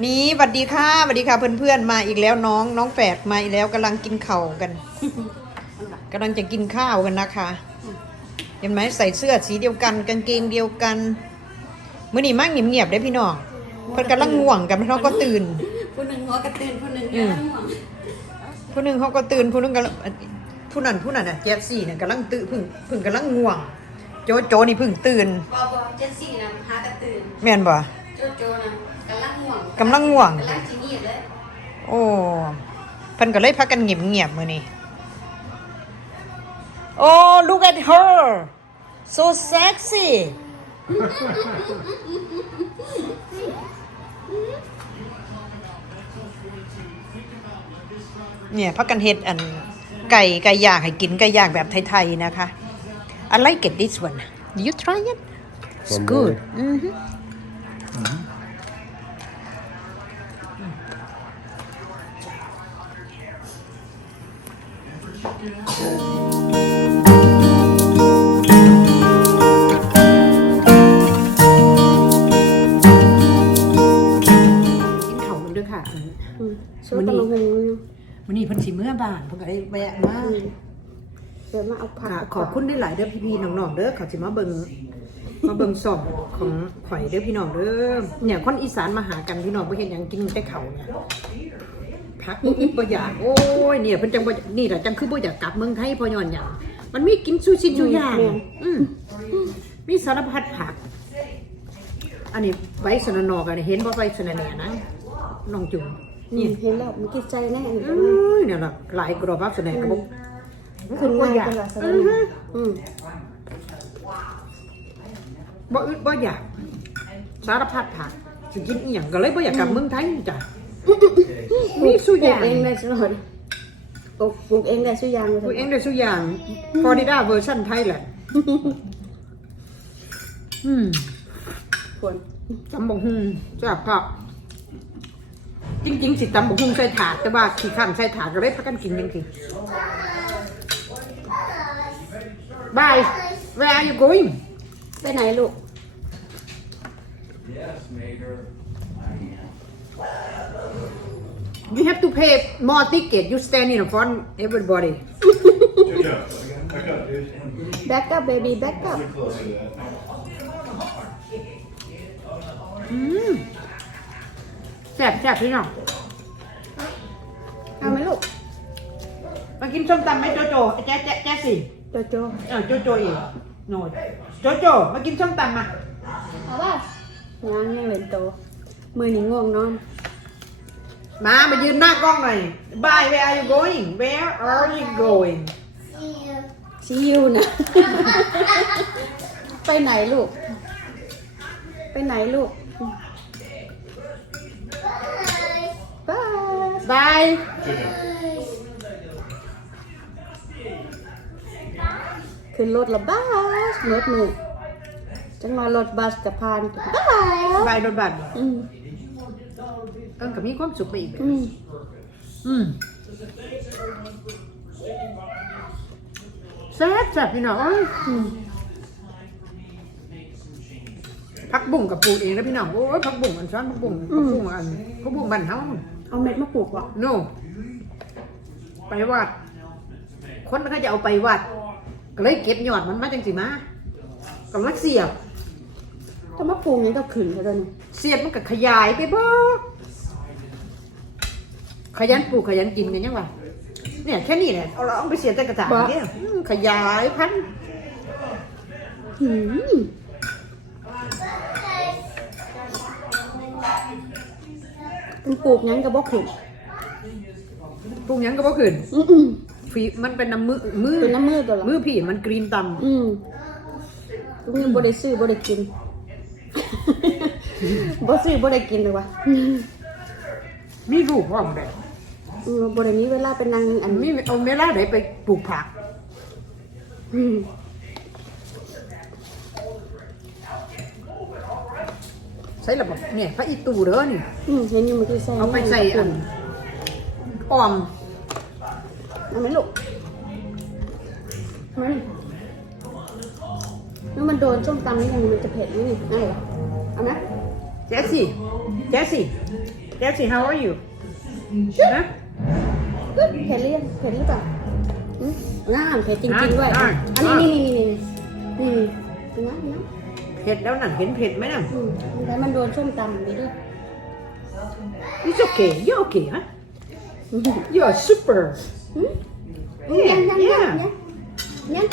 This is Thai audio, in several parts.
นี่สวัสดีค่ะสวัสดีค่ะเพื่อนๆมาอีกแล้วน้องน้องแฝดมาอีกแล้วกำลังกินเข่าวกันกำลังจะกินข้าวกันนะคะ เห็นไหมใส่เสื้อสีเดียวกันกางเกงเดียวกันมื่อนี้มั่งเงียบๆได้อพี่น้องเพิ่นกำลังง่วงกันเพราะก็ตื่นผู้หนึ่งหัวกระตือนผู้หนึ่งอืกำมลังห่วงผู้หนึ่งเขาก็ตื่นผู้หนึงกำลังผู้นั้นผู้นั้นอะเจ็ดสี่เนี่ยกำลังตื่นเพึ่งเพึ่งกำลังง่วง โจโจนี่เพึ่งตื่นบอบอเจนซี่นะหากระตือนแม่นบ่โจโจนะกำลังห่วงกำลังง่วง กำลังจีนีบเลยโอ้เพิ่นก็เลยพักกันเงียบๆมื้อนี้โอ้ look at her so sexy เนี่ยพักกันเฮ็ดอันไก่ไก่ย่างให้กินไก่ย่างแบบไทยๆนะคะ I like it this one Do you try it It's One good more. อื กินข้าวมันด้วยค่ะช่วยตะลงหงวันนี้เพิ่นสิเมื่อบ้านเพิ่นก็ได้แวะมาเดี๋ยวมาเอาผักค่ะขอบคุณได้หลายๆเด้อพี่ๆน้องๆเด้อเขาสิมาเบิ่งมาเบิ่งส่องของข่อยเด้อพี่น้องเด้อเนี่ยคนอีสานมาหากันพี่น้องบ่เห็นหยังกินแต่ข้าวเนี่ย พักอีกบ่อยากโอ้ยเนี่ยเพิ่นจังบ่นี่ล่ะจังคือบ่อยากกลับเมืองไทยเพราะย้อนหยังมันมีกินซูชิทุกอย่างอืมมีสารพัดผัก อันนี้ใบสะระนอกันเห็นบ่ใบสะระแหน่นะน้องจุ๋มนี่นี่เห็นแล้วมันกินใจแน่อันนี้เอ้ยเนี่ยล่ะหลายกรอบพักสะแหน่ก็บ่ขึ้นง่ายกันละสอืนุอฮึอืมบ่อึดบ่อยากสารพัดผักสิกินอีหยังก็เลยบ่อยากกลับเมืองไทยจ้ะ มีสุปลูอกย่างเองได้สุดเลยปลูกปลูกเองได้สุดอย่างเลยปลูกเองได้สุอย่างฟลอริดาเวอร์ชันไทยแหละอืมควรตำบักหุ่งจ้ะผักจริง ๆ สิตำบักหุ่งใส่ถาดแต่ว่าขี้ข้านใส่ถาดก็เลยพักกันกินจังซี่ Bye where are you going ไปไหนลูก Yes, Mater. You have to pay more ticket you stand in front everybody Yeah, I got this. แบ็กอัพเบบี้แบ็กอัพ Pretty close to that. อืมแซ่บแซ่บพี่น้องเอาไหมลูก มากินส้มตำไหมโจโจแจ๊ะแจ๊ะแจ๊ะสิโจโจเออโจโจอีกโนดโจโจ มากินส้มตำมาเอาป่ะย่างยังเล่นโตมือหนีง่วงนอน มามายืนหน้ากล้องหน่อย Bye where are you going Where are you going ซียูนะ ไปไหนลูก ไปไหนลูกบาย Bye ขึ้นรถละบัสรถหนูจังมารถบัสจะผ่าน บาย Bye รถบัส อืม เอิ้นก็มีความสุขไปอีกอืมอืมแซ่บแซ่บพี่น้องเอ้ยอืมผักบุ้งกับปลูกเองนะพี่น้องโอ้ยผักบุ้งอันซ้อนผักบุ้งผักบุ้งอันผักบุ้งบ้านเฮา เอาเม็ดมาปลูกเหรอโนไปวัด คนเขาจะเอาไปวัด ก็เลยเก็บยอดมันมาจังสิมาก็มาเสียบ ถ้ามาปลูกนี้ก็ขึ้นแล้วนี่เสียบมันก็ขยายไปบ่ ขยันปลูกขยันกินกันยังวะเนี่ยแค่นี้แหละเอาเราเอาไปเสียบแต่กระถางเนี่ยอืมขยายพันธุ์หืมเป็นปลูกหยังกับบ่ขึ้นปลูกหยังก็บ่ขึ้นอืมอืมฝีมันเป็นน้ำมือมือเป็นน้ำมือตัวละมือผีมันกรีนตอืมทุกนี้บ่ได้ซื้อบ่ได้กิน บ่ซื้อบ่ได้กินเลยวะอื มำมีรูปพร้อมได้อืมบ่ได้มีเวลาไปนั่งอัอันนมีเอาเวลาไหนไปปลูกผักอืมใช้ระบบเนี่ยพระอีตูเด้อนี่ อืมเห็นอยู่เมื่อกี้ใส่เอาไปใส่อันออมเอาไหมลูกมันแล้วมันโดนส้มตำนี่ยังมันจะเผ็ดไหมนี่ได้เหรอเอาไหมแจ๊สซี่แจ๊สซี่ Desi how are you นะก็เผ็ดหรือยังเผ็ดหรือเปล่าอืมน่าเผ็ดจริงๆด้วย อะอันนี้อะนี่นี่นี่นี่นี่เห็นไหมเห็นไหมเผ็ดแล้วน่ะเห็นเผ็ดไหมน่ะ อืมแล้วมันโดนส้มตำไปด้วย It's okay you're okay huh you're super ยังยังยัง yeah ยังยัง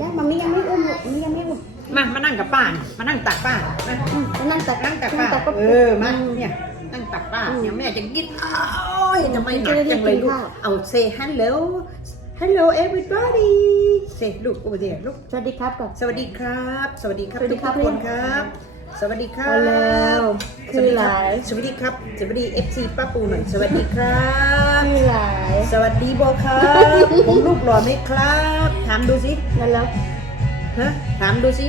ยังมันมียังไม่อุ้มหรอกมันยังไม่อุ้มมา มานั่งกับป้านี่มานั่งตักป้ามาอืมนั่งตักนั่งตักป้าตักก็เออ มา เนี่ย นั่งตักป้าเนี่ยแม่จะกินอ้าวทำไมหนักจังเลยลูกเอา say hello hello everybody say ลูก over there ลูก สวัสดีครับก่อนสวัสดีครับ สวัสดีครับสวัสดีทุกครับคนครับ สวัสดีครับเอาแล้วคือหลาย สวัสดีครับ สวัสดีเอฟซีป้าปูหน่อย สวัสดีครับมีหลาย สวัสดีโบครับ ผมรูปหล่อไหมครับ ถามดูสินั่นแล้วฮะถามดูสิ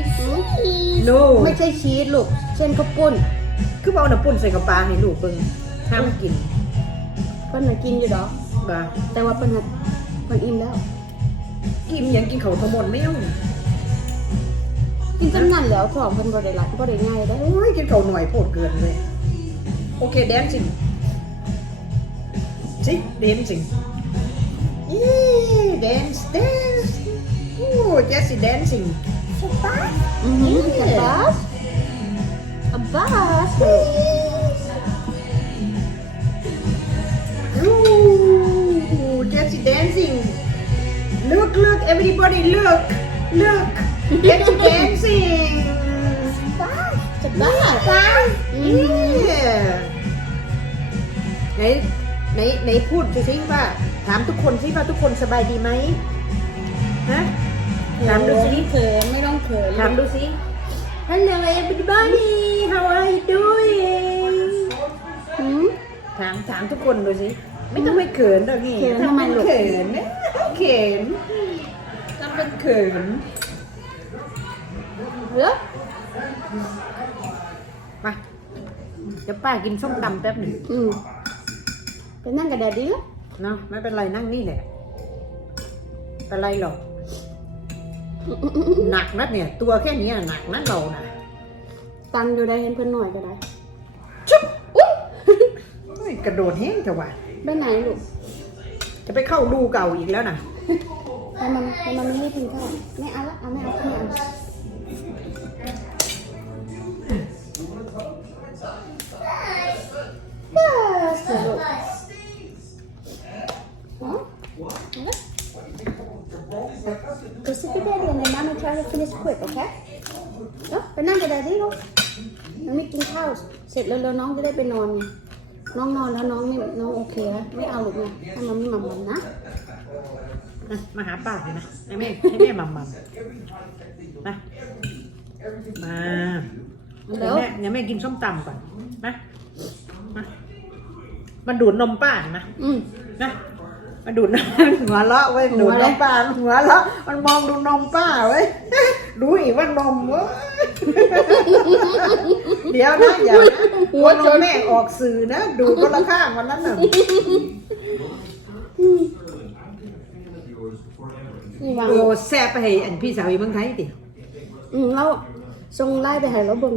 โน No ไม่ใช่ชีสลูก เช่นข้าวปุ้น คือเอาน้ำปุ่นใส่กับปลาให้ลูกเบิ่งห้ามกินเพิ่นน่ะกินอยู่ดอกบ่าแต่ว่าเพิ่นน่ะเพิ่นอิ่มแล้ว กินหยังกินเขาวทั้งหมดไม่เอากินจนนั่นแล้วท้องเพิ่นบ่ได้หลับบ่ได้ง่ายได้โอ้ยกินเขาวหน่อยโพดเกินเลย โอเคแดนซิงสิแดนซิงเย้แดนซ์แดนซ์โอ้เจสซี่แดนซิงอือหืออับบาส อับบาส Ooh, Jessie dancing. Look, look, everybody, look, look. Jessie dancing. จะบ้า Yeah. ไหนไหนไหนพูดสิว่าถามทุกคนสิว่าทุกคนสบายดีไหมฮะถามดูสินี่เขินไม่ต้องเขินถามดูสิ Hello everybody how are you doing หืมถามถามทุกคนดูสิ ไม่ต้องไปเขินหรอกนี่เขินทำไมลูก เขินนะเขินทำเป็นเขินเหรอมาเดี๋ยวป้ากินส้มตำแป๊บหนึ่งอืมไปนั่งกับแดดดี้แล้วเนาะไม่เป็นไรนั่งนี่แหละเป็นไรหรอก หนักนัดเนี่ย ตัวแค่เนี้ยหนักนัดเรานะตันอยู่ได้เห็นเพิ่นหน่อยก็ได้ชุบอุ๊ยโอ้ยกระโดดแห้งจังวะไปไหนลูกจะไปเข้ารูเก่าอีกแล้วนะให้มันให้มันไม่ให้กินข้าวไม่เอาละเอาไม่เอาไม่เอาบ้าสนุกฮะ Go sit with daddy and then mama try to finish quick, okay? เนาะไปนั่งกับ daddy ลูกน้องไม่กินข้าว เสร็จแล้วแล้วน้องจะได้ไปนอนไงน้องนอนแล้วน้องไม่น้องโอเคแล้วไม่เอาหรอกไงถ้ามันไม่หมั่มๆนะอะมาหาป้าเลยนะให้แม่ให้แม่มัมมัมมามาแล้เดี๋ยววแม่เดี๋ยวแม่กินส้มตำก่อนนะมามันดูดนมป้าเห็นไหมอืมนะ มันดูดนมหัวเราะเว้ยหัดูวดอะไรนมป้าหัวเราะมันมองดูนมป้าเว้ยรู้อีกว่านมเว้ยเดี๋ยวนะอย่านะหัวนมแม่ออกสื่อนะ ดูดคนละข้างวันนั้นน่ะนี่วางโอ้แซ่บไปให้อันพี่สาวอยู่เมืองไทยติอืมเราส่งไล่ไปให้เราเบิ่ง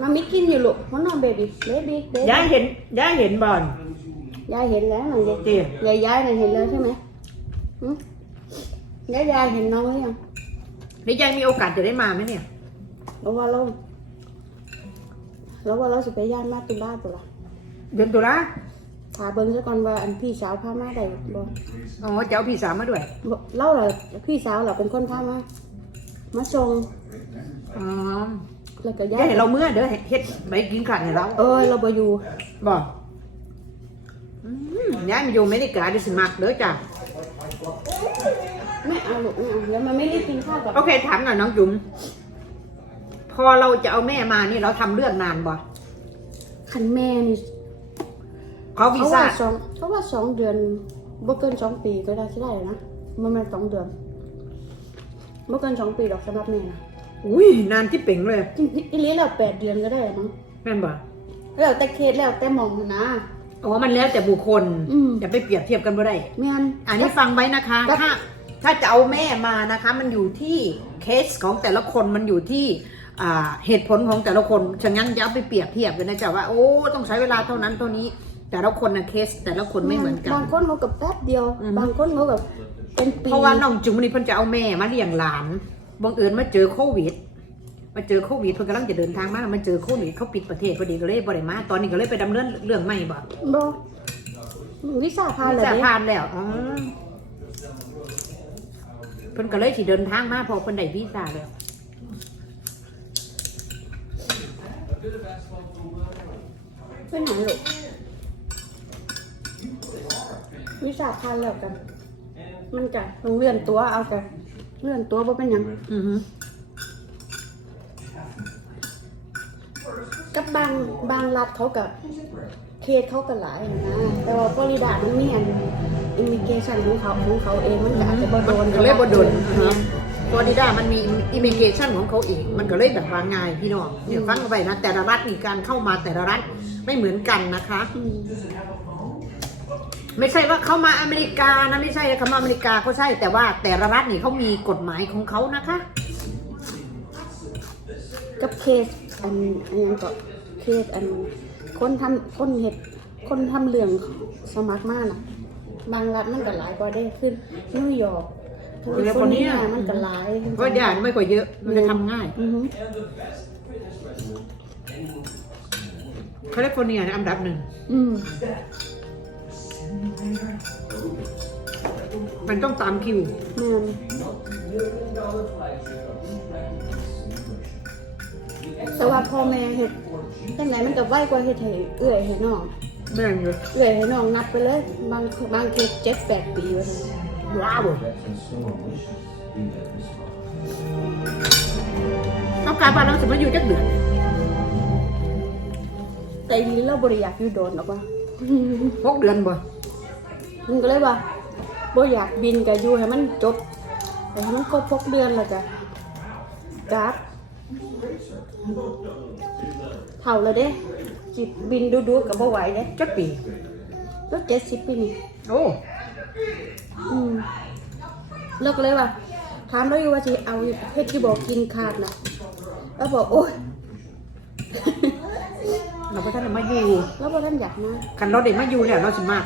มามิกินอยู่ลูกมันนอนเบบี้เบบี้เบบี้ย้ายเห็นย้ายเห็นบอล ยายเห็นแล้วหนังยายเตี๋ยยายยายน่ะเห็นแล้วใช่ไหมหืมยายยายเห็นน้องหรือยังแล้วยายมีโอกาสจะได้มาไหมเนี่ยเราว่าเราเราว่าเราสิไปย่านมาตุลาตุลาเดือนตุลาถาเบิ่งซะก่อนว่าอันพี่สาวพามาได้บ่อ๋อจะเอาพี่สาวมาด้วยบ่เล่าเหรอพี่สาวเหราเป็นคนพามามาส่งอ๋อแล้วก็ย้าย่ายให้เราเมื่อเด้อเฮ็ดไปกินขาดให้เราเออเราบ่อยู่บอกอืม ย้ายมาอยู่อเมริกาดิสมักเด้อจ้ะไม่เอาลูกไม่เอาแล้วมันไม่รีบกินข้าวกับโอเคถามหน่อยน้องจุ๋มพอเราจะเอาแม่มานี่เราทำเรื่องนานบ่คันแม่นี่เขาวีเขาซ่าว่าสองเขาว่าสองเดือนบ่เกินสองปีก็ได้ใช่ได้นะมันแม่นสองเดือนบ่เกินสองปีดอกสำหรับแม่นะอุ้ยนานที่เป่งเลยจริงๆอีหลีแล้วแปดเดือนก็ได้มั้งแม่นบ่แล้วแต่เคสแล้วแต่หมองนะ อ๋อ มันแล้วแต่บุคคลอืม อย่าไปเปรียบเทียบกันบ่ได้ แม่น อันนี้ฟังไว้นะคะครับถ้าถ้าจะเอาแม่มานะคะ มันอยู่ที่เคสของแต่ละคนมันอยู่ที่อ่าเหตุผลของแต่ละคน ฉะนั้นอย่าเอาไปเปรียบเทียบกันนะจ๊ะว่า โอ้ ต้องใช้เวลาเท่านั้นเท่านี้ แต่ละคนนะเคสแต่ละคนไม่เหมือนกัน บางคนเขากับแป๊บเดียว อือฮึบางคนเขาแบบเป็นปีเพราะว่าน้องจุ๋มนี่เพิ่นจะเอาแม่มาเลี้ยงหลานบังเอิญมาเจอโควิด มาเจอโควิดเพิ่นกำลังจะเดินทางมามาเจอโควิดเขาปิดประเทศพอดีก็เลยบ่ได้มาตอนนี้ก็เลยไปดำเนินเรื่องใหม่บ่บวิสาพานเลยจะเด้ผ่านแล้วอ๋อเพิ่นก็เลยสิเดินทางมาเพอเพิ่นได้วีซ่าแล้วเป็นหยังลูกวิสาพานแล้วกัน มันกันต้องเลื่อนตัวเอากันเลื่อนตัวบ่เป็นหยังอือฮึ กับบางบางรัฐเขากับเคสเขาก็หลายนะ แต่ว่าฟลอริดามันมีอันอิมิเกชันของเขาของเขาเองมันก็อาจจะบ่โดนก็เลยบ่โดนเนี่ยฟลอริดามันมีอิมิเกชันของเขาเอง มันก็เลยแบบว่าง่ายพี่น้องเนี่ยฟังเอาไปนะ แต่ละรัฐมีการเข้ามาแต่ละรัฐไม่เหมือนกันนะคะอืมไม่ใช่ว่าเขามาอเมริกานะไม่ใช่เขามาอเมริกาเขาใช่แต่ว่าแต่ละรัฐนี่เขามีกฎหมายของเขานะคะ กับเคส อันอันนั้นก็เคสอันคนทำคนเห็ดคนทำเรื่องสมัครมาน่ะบางรัฐมันก็หลายกว่าได้ขึ้นนิวยอร์กแคลิฟอร์เนียมันก็หลายก็ยากไม่กว่าเยอะ มันจะทำง่ายอือฮึแคลิฟอร์เนียเนี่ยอันดับหนึ่งอืมมันต้องตามคิว แม่นแต่ว่าพ่อแม่เห็ดจังไหนมันก็ไวกว่าเห็ดให้เอื้อยให้น้องแม่งเลยเอื้อยให้น้องนับไปเลย บางบางเคสเจ็ดแปดปีว่าซั่นว้าวต้องการบ้านเราสมมติอยู่จักเดือนแต่อีนี้เราบริอยากอยู่โดนหรอกว่าหกเดือนบ่มันก็เลยว่าบ่อยากบินกับอยู่ให้มันจบแต่ให้มันครบหกเดือนแล้วก็กราฟ เท่าแล้วเด้จิตบินดูๆกับบ่ไหวเด้จักปีก็เจ็ดสิบปีนี่โอ้อืมแล้วก็เลยว่าถามเราอยู่ว่าสิเอาเฮ็ดที่บอกกินขาดนะแล้วบอกโอ๊ยเราก็ท่านได้มาอยู่แล้วบ่ท่านอยากมาคันเราได้มาอยู่แล้วเราสิมาก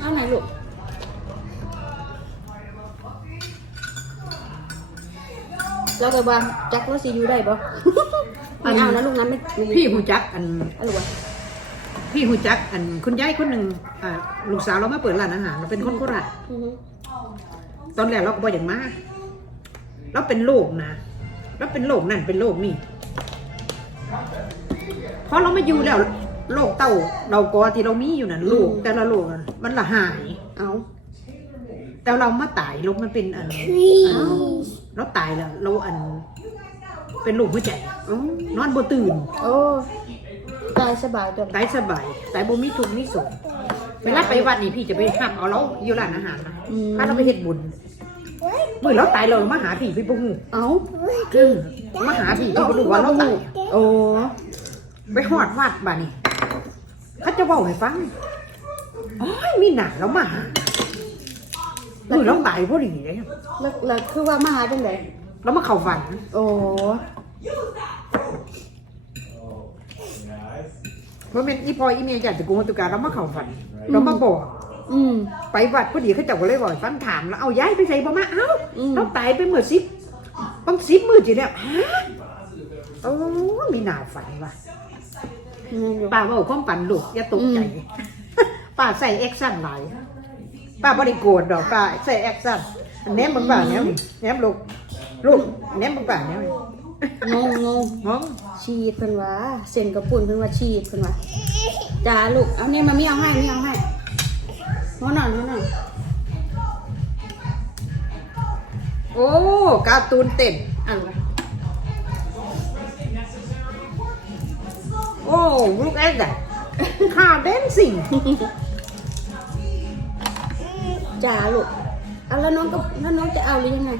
เอาไหนลูก แล้วก็ว่าจักว่าสิอยู่ได้บ่ไม่เอานะลูกนั้นไม่ไม่พี่หูจักอันอะไรวะพี่หูจักอันคุณยายคนหนึ่งอ่าลูกสาวเรามาเปิดร้านอาหารเราเป็นคนโคราชอือฮึตอนแรกเราก็บอกอย่างมาเราเป็นโรคนะเราเป็นโรคนั่นเป็นโรคนี่พอเรามาอยู่แล้วโรคเต้าเรากอที่เรามีอยู่นั่นโรคแต่ละโรคน่ะมันละหายเอาแต่เรามาตายโรคมันเป็นอันอัน เราตายแล้วเราอัน เป็นโรคหัวใจเอานอนบ่ตื่นโอ้ตายสบายจังตายสบายตายบ่มีทุกข์มีสุขเวลาไปวัดนี่พี่จะไปห้ามเอาเราอยู่ร้านอาหารนะพาเราไปเฮ็ดบุญเมื่อเราตายเรามาหาพี่พี่บ่ฮู้เอาคือมาหาพี่พี่บ่รู้ว่าเราตายโอ้ไปหอดวัดบ้านี่เขาจะบอกให้ฟังโอ้ยมีหนักแล้วมาหา เออเราตายพอดีเลยแล้วแล้วคือว่ามาหาจังไดเรามาเข้าฝัน โอ้เพราะเป็นอีพออีเมียจัดตะกูตุการเรามาเข้าฝันเรามาบอกอืมไปวัดพอดีเขาเจ้าก็เลยบอกให้ฟันถามแล้วเอาย้ายไปใส่บ่มาเอ้าอืมเราตายไปเมื่อสิบต้องสิบมือจีเนี่ยฮะโอ้มีหนาฝันว่ะแม่นอยู่ป้าบอกความฝันลูกอย่าตกใจป้าใส่แอคชั่นหลาย ป้าบริโกรธดอกป้าใส่แอคชั่นแหนมบางป่าแหนมแหนมลูกลูกแหนมบางป่าแหนมงงงงมองชีดเพิ่นว่าเส้นกระปุ่นเพิ่นว่าชีดเพิ่นว่าจ้าลูกเอาเนี่ยมามีเอาให้มีเอาให้หัวนอนหัวนอนโอ้การ์ตูนเต้นอ่านว่าโอ้ลูกแอคได้ข้าเดนสิง จ้าลูกเอาแล้วน้องก็แล้วน้องจะเอาหรือยังไง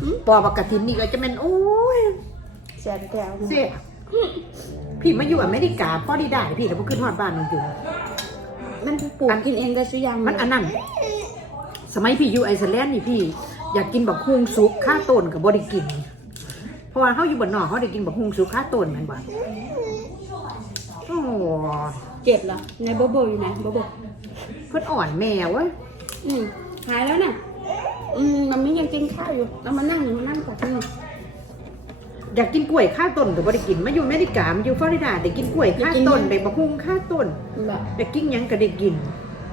หึปอปกตินนี่ก็จะเป็นโอ้ยแสนแก้วนะเสียพี่มาอยู่อเมริกาพอดีได้พี่แต่พอขึ้นฮอดบ้านมันอยู่มันปลูกกินเองได้สุยังมันอันนั้นสมัยพี่อยู่ไอซ์แลนด์นี่พี่ อยากกินบักฮุงสุกข้าต้นกับบ่ได้กิน เพราะว่าเขาอยู่บนนอกเขาได้กินบักฮุงสุกข้าต้นแมันบ่ โอ้เจ็บเหรอในโบโบอยู่ไหนโบโบเพิ่นอ่อนแม่เว้ยอืมหายแล้วน่ะ อืมมันไม่ยังกินข้าวอยู่เรามานั่งมานั่งก่อนนี่อยากกินกล้วยข้าต้นกับบ่ได้กินมาอยู่อเมริกามาอยู่ฟลอริดาได้กินกล้วยข้าต้นได้บักฮุงข้าต้นแบบได้กินหยังก็ได้กิน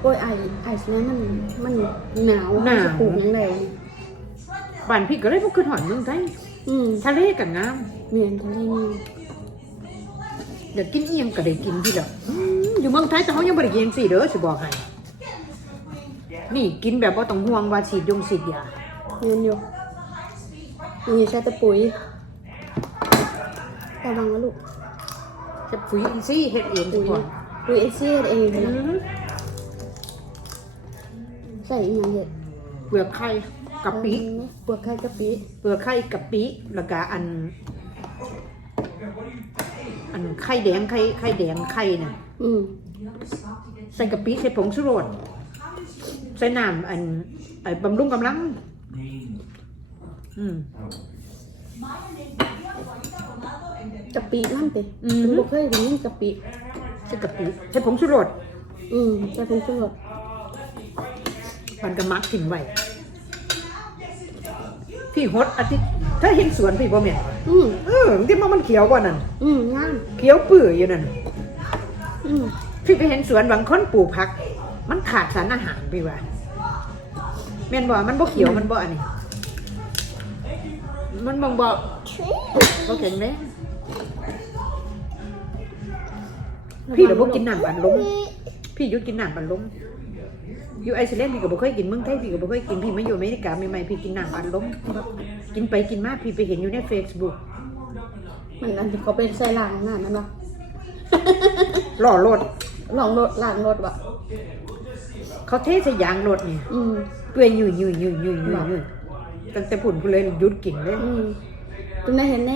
โอ้ยไอไอซ์นั้นมันมันหนาวหนาว จะปลูกยังไงบ้านพี่ก็เลยบ่ขึ้นหอดเมืองไทยอืมทะเลก็งามเมียนทะเลนี่ อยากกินเอียงก็ได้กินพี่ละอืมอยู่เมืองไทยแต่เขายังบ่ได้กินสิเด้อสิบอกให้นี่กินแบบบ่ต้องห่วงว่าฉีดยงฉีดยาเมียนอยู่นี่ใช้แตะปุ๋ยระวังนะลูกจะปุ๋ยอินทรีย์เฮ็ดเองทุปุ๋กยคนปุ๋ยเอเซียเองอืนะมใส่อีกอย่างเห็ดเปลือกไข่กะปิเปลือกไข่กะปิเปลือกไข่กะปิแล้วก็อัน อันไข่แดงไข่ไข่แดงไข่น่ะ อืมใส่กะปิใส่ผงชูรสใส่น้ำอันไอ้บำรุงกำลัง อืม กะปินั่นติอืมฉันบ่เคยได้ยินกะปิ ใส่กะปิใส่ผงชูรสอืมใส่ผงชูรสมันก็มักทิ้งไว้พี่ฮดอาทิตย์ถ้าเห็นสวนพี่บ่แม่น อืมเออที่มันมันเขียวกว่านั่นอืมงามเขียวปื้ออยู่นั่นอืมพี่ไปเห็นสวนบางคนปลูกผัก มันขาดสารอาหารพี่ว่าแม่นบ่มันบ่เขียวมันบ่อันนี้ มันบ่งบ่บ่แข็งแรงพี่เดี๋ยวบ่กินน้ำบันลมพี่อยู่กินน้ำบันลม อยู่ไอซ์แลนด์พี่ก็บ่เคยกินเมืองไทยพี่ก็บ่เคยกินพี่มาอยู่อเมริกาใหม่ๆพี่กินน้ำบันลมกินไปกินมาพี่ไปเห็นอยู่ใน Facebook มันอันที่เขาเป็นใส่ล้างหน้านั่นเนาะหล่อรถลองรถล้างรถวะเขาเทใส่ยางรถนี่อืมเปื่อยยุ่ยยุ่ยยุ่ยยุ่ยยุ่ยยุ่ยตั้งแต่ผุ่นผู้เลยหยุดกินเลยอืมตรงนั้นเห็นใน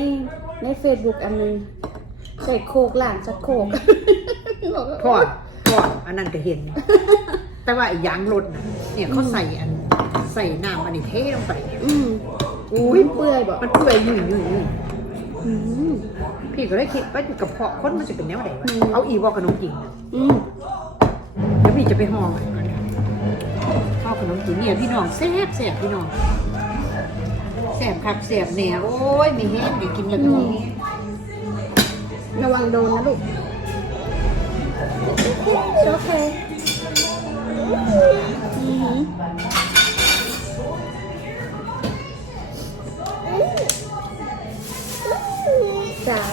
ในเฟซบุ๊กอันหนึงใส่โคกล้างสักโคกบอกว่าพอดพอดอันนั้นก็เห็น แต่ว่าไอ้ยางรถน่ะเนี่ยเขาใส่อัน ใส่น้ำอันนี้เทลงไปอืมอุ้ยเปื่อยบอกมันเปื่อยยุ่ยยุ่ยยุ่ยอืมพี่ก็เลยคิดว่ากระเพาะคนมันจะเป็นแนวไหนวะอืมเอาอีบอกขนมจีนน่ะอืมแล้วพี่จะไปห่อมันห่อขนมจีนเนี่ยพี่น้องแซ่บแซ่บพี่น้องแซ่บคักแซ่บแหน่โอ้ยมีแห้งได้กินแล้วก็มีแห้งระวังโดนนะลูกโอเคอือหือ จ๋า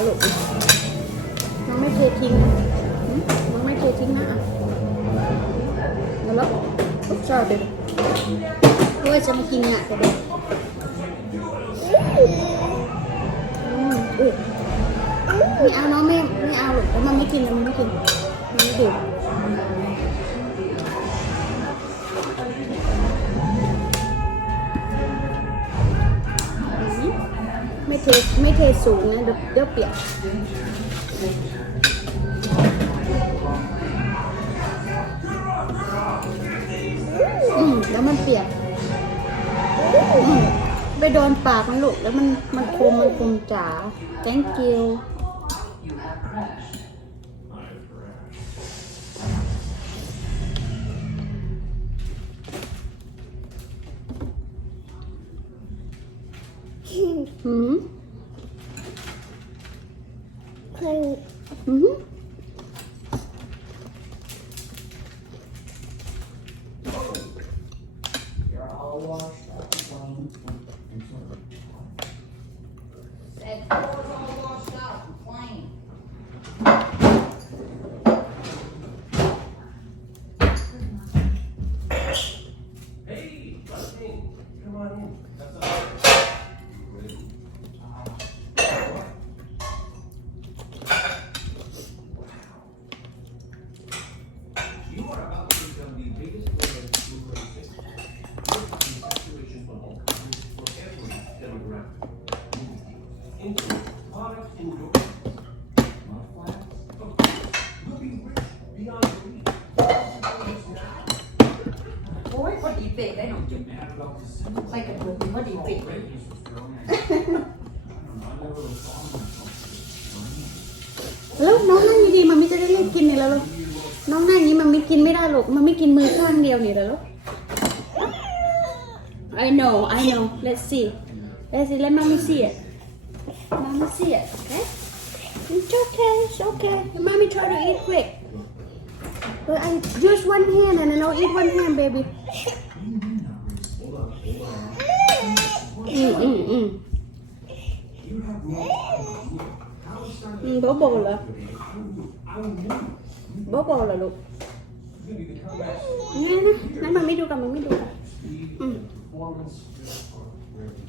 ลูกน้องไม่เททิ้งน้องไม่เททิ้งนะอะแล้วลูกชอบเลยเพราะว่าจะมากินอะแต่เด็กอือไม่เอาเนาะแม่ไม่เอาหรอกเพราะมันไม่กินมันไม่กินมันไม่ดื่ม เทสูงนะเดี๋ยวเดี๋ยวเปียกอืมแล้วมันเปียกอืมไปโดนปากมันลุกแล้วมันมันคมมันคมจ๋า thank you I know I know let's see let's see let mommy see it mommy see it okay it's okay it's okay mommy try to eat quick but I use one hand and then I'll eat one hand baby อืมอืมอืมอืมโบโบเหรอโบโบเหร อ